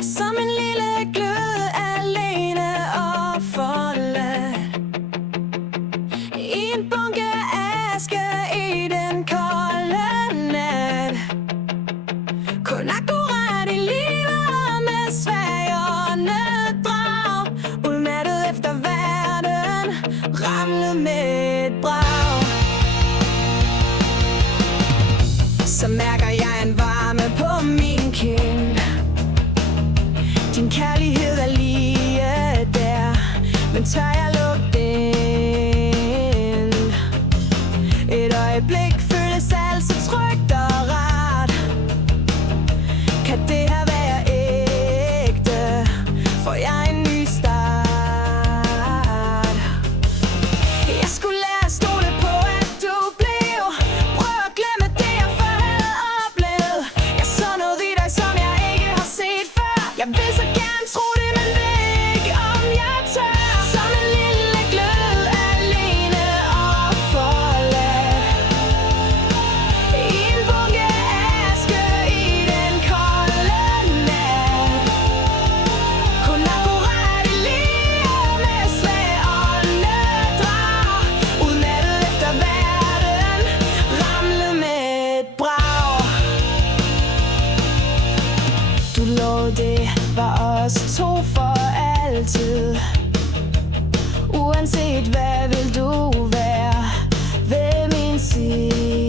Som en lille glød alene og forladt i en bunke aske i den kolde nat. Kun akkurat i livet med svag åndedrag, udmattet efter verden, ramlet med et brag. Så mærker jeg en varme på min kind. Din kærlighed er lige der, men tør jeg lukke den? Et øjeblik føles alt så trygt og rart. Kan det her være ægte? Får jeg en ny start? Jeg skulle lære at stole på, at du blev. Prøv at glemme det, jeg før havde oplevet. Jeg så noget i dig, som jeg ikke har set før. Jeg vil så gerne tro det, men ved ikke, om jeg tør. Som en lille glød alene og forladt i en bunke aske i den kolde nat. Kun akkurat i livet med svag åndedrag, udmattet efter verden, ramlet med et brag. Du lovede, det var os to for altid. Uanset hvad vil du være ved min side.